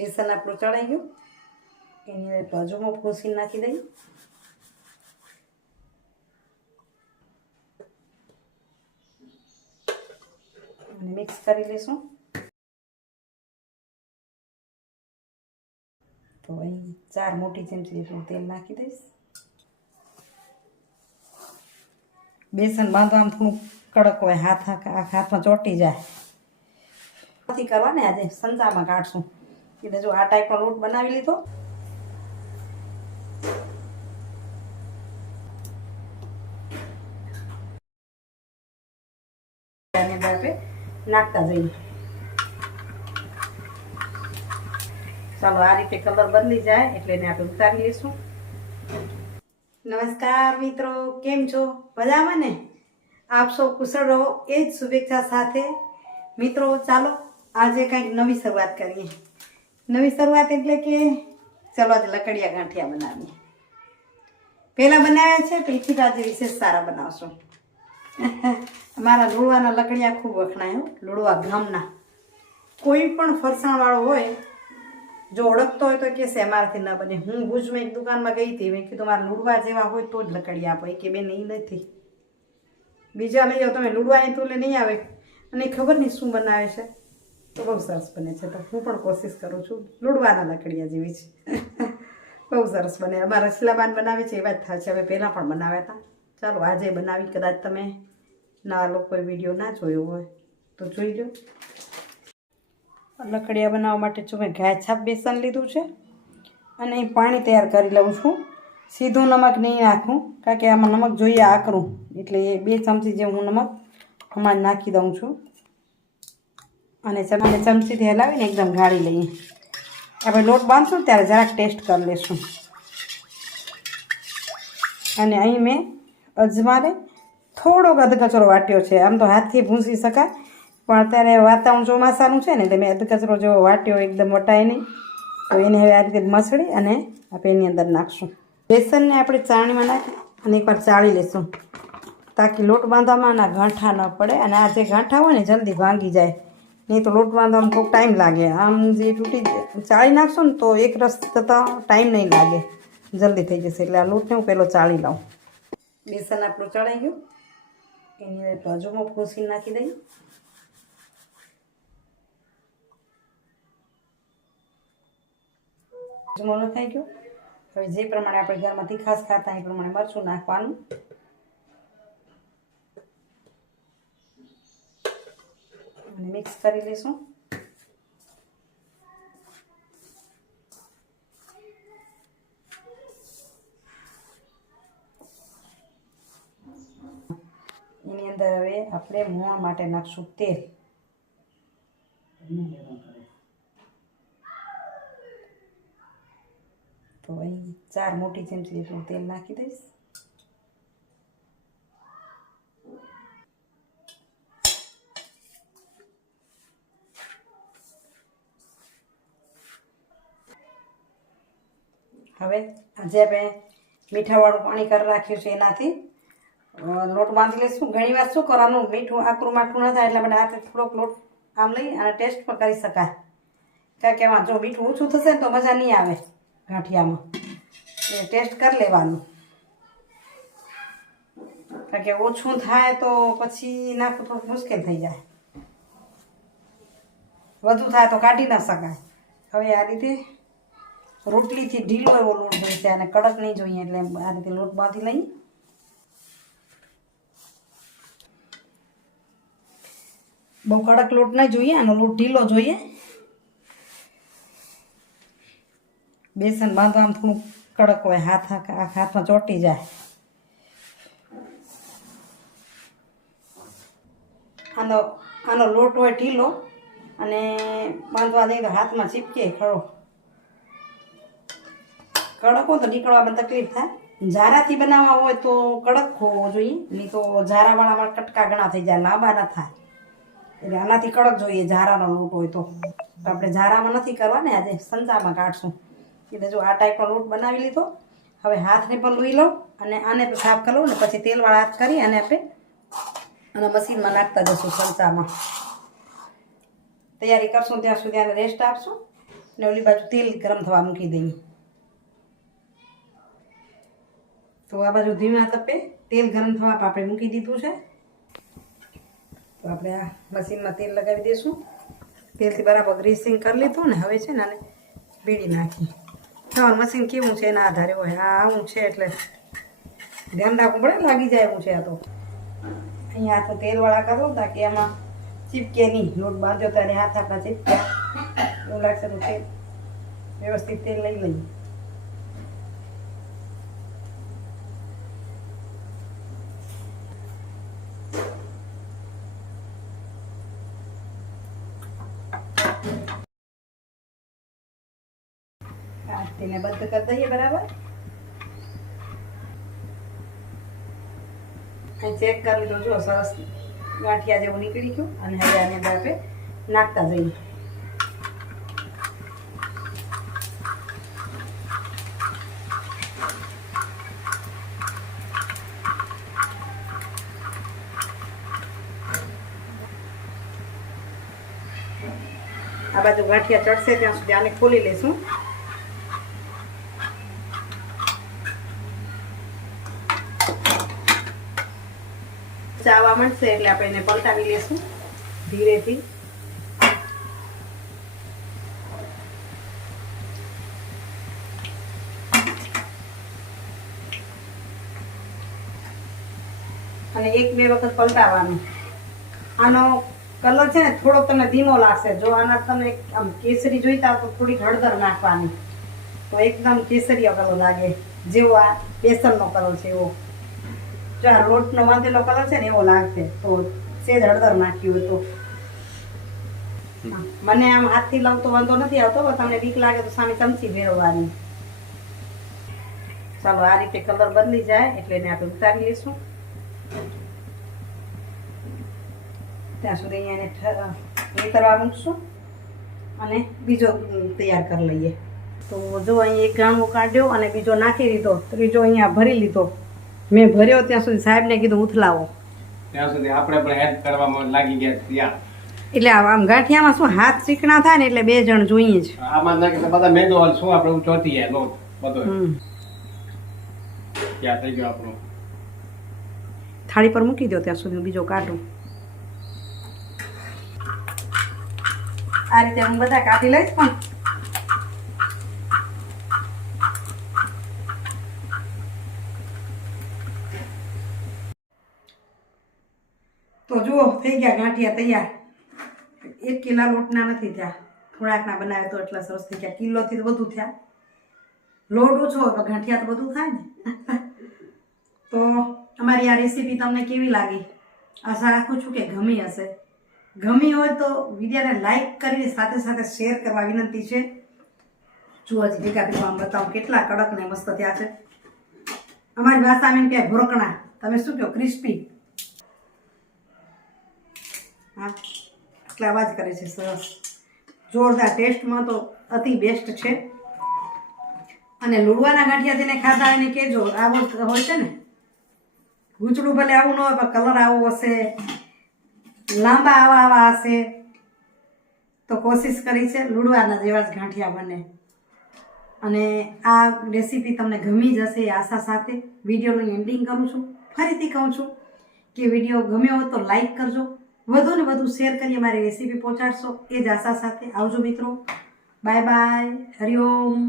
બેસન આપણું ચડાઈ ગયું. એની અંદર બાજુમાં ભૂસી નાખી દઈએ અને મિક્સ કરી લઈશું તો અહીં ચાર મોટી ચમચી જેટલું તેલ નાખી દઈશ. બેસન બાંધવા આમ થોડું કડક હોય, હાથ હાથમાં ચોંટી જાય. નથી કરવાને આજે સંજામાં કાઢશું. એટલે જો આ ટાઈપનો લોટ બનાવી લીધો. નાખતા જઈએ. ચાલો આ રીતે કલર બદલી જાય એટલે એને આપણે ઉતારી લઈશું. નમસ્કાર મિત્રો, કેમ છો? મજામાં ને? આપ સૌ કુશળ રહો, એ જ શુભેચ્છા સાથે. મિત્રો, ચાલો આજે કંઈક નવી શરૂઆત કરીએ. નવી શરૂઆત એટલે કે ચલો આજે લકડિયા ગાંઠિયા બનાવીએ. પહેલાં બનાવ્યા છે તેથી આજે વિશેષ સારા બનાવશું. મારા લુડવાના લકડિયા ખૂબ વખણાય લુડવા ગામના. કોઈ પણ ફરસાણવાળો હોય, જો ઓળખતો હોય તો કહેશે, અમારાથી ન બને. હું ભુજમાં એક દુકાનમાં ગઈ હતી, મેં કીધું, મારા લુડવા જેવા હોય તો જ લકડિયા આપો. કે, બેન, એ નથી. બીજા લઈ જાઓ તમે લુડવાની તુલે નહીં આવે. અને ખબર નહીં શું બનાવે છે? તો બહુ સરસ બને છે તો હું પણ કોશિશ કરું છું લૂડવાના લાકડીયા જેવી છે બહુ સરસ બને. અમારા રસલાબાન બનાવે છે એવા જ થાય છે. હવે પહેલાં પણ બનાવ્યા હતા. ચાલો, આજે બનાવી, કદાચ તમે ના લોકોએ વીડિયો ના જોયો હોય તો જોઈ લો. લકડિયા બનાવવા માટે જો મેં ગાય છાપ બેસન લીધું છે અને પાણી તૈયાર કરી લઉં છું. સીધું નમક નહીં નાખું, કારણ કે આમાં નમક જોઈએ આકરું. એટલે એ બે ચમચી જે હું નમક હમણાં નાખી દઉં છું. અને અને ચમચીથી હલાવીને એકદમ ગાળી લઈએ. આપણે લોટ બાંધશું ત્યારે જરાક ટેસ્ટ કરી લઈશું અને અહીં મેં અજમાને થોડોક અધકચરો વાટ્યો છે. આમ તો હાથથી ભૂંસી શકાય, પણ અત્યારે વાતાવરણ ચોમાસાનું છે ને, એટલે મેં અધકચરો જેવો વાટ્યો, એકદમ વટાય નહીં. તો એને હવે આ રીતે મસળી અને આપણે એની અંદર નાખશું. બેસનને આપણે ચાણીમાં નાખી, અને એકવાર ચાળી લઈશું તાકી લોટ બાંધવામાં ના ગાંઠા ન પડે અને આ જે ગાંઠા હોય ને, જલ્દી ભાંગી જાય. નહીં તો લોટ બાંધવામાં થોડોક ટાઈમ લાગે આમ જે તૂટી ચાળી નાખશો ને તો એક રસ થતાં ટાઈમ નહીં લાગે જલ્દી થઈ જશે એટલે આ લોટને હું પહેલો ચાળી લઉં બેસન આપણું ચડાઈ ગયું એની અંદર બાજુમાં ભૂસી નાખી દઈએ અજમો નખાઈ ગયો હવે જે પ્રમાણે આપણે ઘરમાં તીખાસ ખાતા એ પ્રમાણે મરચું નાખવાનું અને મિક્સ કરી લઈશું એની અંદર હવે આપણે મોણ માટે નાખશું તેલ. તો અહીં ચાર મોટી ચમચી જેટલું તેલ નાખી દઈશ. હવે આજે આપણે મીઠાવાળું પાણી કરી રાખ્યું છે એનાથી. લોટ બાંધી લઈશું. ઘણી વાર શું કરવાનું? મીઠું આકરું માઠું ન થાય એટલે આપણે હાથે થોડોક લોટ આમ લઈ અને ટેસ્ટ પણ કરી શકાય. કારણ કે એમાં જો મીઠું ઓછું થશે તો મજા નહીં આવે ગાંઠિયામાં. એ ટેસ્ટ કરી લેવાનું. કારણ કે ઓછું થાય તો પછી નાખવું થોડુંક મુશ્કેલ થઈ જાય. વધુ થાય તો કાઢી ના શકાય. હવે આ રીતે રોટલીથી ઢીલો એવો લોટ બનશે અને કડક નહીં જોઈએ એટલે આ રીતે લોટ બાંધી લઈ. બહુ કડક લોટ ના જોઈએ, આનો લોટ ઢીલો જોઈએ. બેસન બાંધવામાં થોડું કડક હોય, હાથ હાથમાં ચોંટી જાય. આનો આનો લોટ હોય ઢીલો અને બાંધવા દઈએ તો હાથમાં ચીપકે ખરો. કડક હોય તો નીકળવામાં તકલીફ થાય ઝારાથી બનાવવા હોય તો કડક હોવો જોઈએ, નહીં તો ઝારાવાળામાં કટકા ઘણા થઈ જાય, લાંબા ના થાય. એટલે આનાથી કડક જોઈએ, ઝારાનો લોટ હોય તો. આપણે ઝારામાં નથી કરવા ને આજે સંજામાં કાઢશું. એટલે જો આ ટાઈપનો લોટ બનાવી લીધો, હવે હાથને પણ લઈ લો અને આને સાફ કરો ને પછી તેલવાળા હાથ કરી અને આપણે અને મશીનમાં નાખતા જશું સંચામાં તૈયારી કરશું, ત્યાં સુધી આને રેસ્ટ આપશું. ને ઓલી બાજુ તેલ ગરમ થવા મૂકી દઈએ. તો આ બાજુ ધીમા તપે, તેલ ગરમ થવા આપણે મૂકી દીધું છે. તો આપણે આ મશીનમાં તેલ લગાવી દઈશું તેલથી બરાબર ગ્રીસિંગ કરી લીધું ને હવે છે ને આને બીડી નાખી. તમારું મશીન કેવું છે એના આધારે હોય. આ આવું છે એટલે ધ્યાન રાખવું પડે, લાગી જાય એવું છે આ તો. અહીંયા તો તેલવાળા કરો તાકે એમાં ચીપકે નહીં લોટ બાંધ્યો ત્યારે હાથ આપણા ચીપક્યા એવું લાગશે તો તેલ વ્યવસ્થિત તેલ લઈ લઈએ. આ બંધ કરી દઈએ, બરાબર? ચેક કરી લીધું, જો સરસ ગાંઠિયા જેવું નીકળી ગયું અને હવે આની અંદર આપણે નાખતા જઈએ. આ બાજુ ગાંઠિયા ચડશે, ત્યાં સુધી આને ખોલી લઈશું. ચાવા મળશે એટલે આપણે એને પલટાવી લેશું ધીરેથી. અને એક બે વખત પલટાવવાનું આનો કલર છે ને થોડોક તમને ધીમો લાગશે. જો આના તમે આમ કેસરી જોઈતા તો થોડીક હળદર નાખવાની. તો એકદમ કેસરીયો કલર લાગે. જેવો આ બેસનનો કલર છે એવો. જો આ લોટનો બાંધેલો કલર છે ને એવો લાગશે તો સેજ હળદર નાખ્યું હોય તો. મને આમ હાથથી લઉં તો વાંધો નથી આવતો પણ તમને બીક લાગે તો સામે ચમચી ફેરવવાની ચાલો આ રીતે કલર બદલી જાય એટલે એને આપણે ઉતારી લઈશું. ત્યાં સુધી અહીંયા એને નીતરવા મૂકશું અને બીજો તૈયાર કરી લઈએ. તો જો અહીં એક ગાણો કાઢ્યો અને બીજો નાખી દીધો ત્રીજો અહીંયા ભરી લીધો. મેં ભર્યો ત્યાં સુધી સાહેબને કીધું ઉથલાવો. ત્યાં સુધી આપણે પણ હેલ્પ કરવામાં લાગી ગયા ત્યાં. એટલે આમ ગાંઠિયામાં શું હાથ ચીકણા થાય ને એટલે બે જણ જોઈએ છે આમાં ના કે બધા મેદો હાલ શું આપણે ચોથી ગયા લોટ બધો. ત્યાં થઈ ગયો આપણો. થાળી પર મૂકી દો ત્યાં સુધી હું બીજો કાઢું. આ રીતે હું બધા કાઢી લઈશ પણ. જુઓ, થઈ ગયા, ગાંઠિયા તૈયાર. એક કિલા લોટના નથી થયા. થોડાકના બનાવ્યો તો એટલા સરસ થઈ ગયા. કિલોથી તો બધું થયા. લોટ ઓછો હોય ગાંઠિયા તો બધું થાય ને. તો અમારી આ રેસીપી તમને કેવી લાગી? આશા રાખું છું કે ગમી હશે. ગમી હોય તો વિડીયોને લાઇક કરીને સાથે સાથે શેર કરવા વિનંતી છે. જુઓ, હજી ભેગા ભેગા બતાવું કેટલા કડક ને મસ્ત થયા છે. અમારી ભાષા એમ કહે ભોરકણા. તમે શું કહો ક્રિસ્પી હા એટલે અવાજ કરે છે, સરસ. જોરદાર ટેસ્ટમાં તો અતિ બેસ્ટ છે. અને લુડવાના ગાંઠિયા જેને ખાધા એને કહેજો, આવો હોય છે ને. ગૂંચડું ભલે આવું ન હોય, પણ કલર આવો હશે. લાંબા આવા આવા હશે. તો કોશિશ કરી છે, લુડવાના જેવા જ ગાંઠિયા બને. અને આ રેસીપી તમને ગમી જશે એ આશા સાથે. વિડીયોનું એન્ડિંગ કરું છું. ફરીથી કહું છું કે વીડિયો ગમ્યો હોય તો લાઈક કરજો. વધુ ને વધુ શેર કરી અમારી રેસીપી પહોંચાડશો. એ જ આશા સાથે આવજો મિત્રો. Bye bye Hariom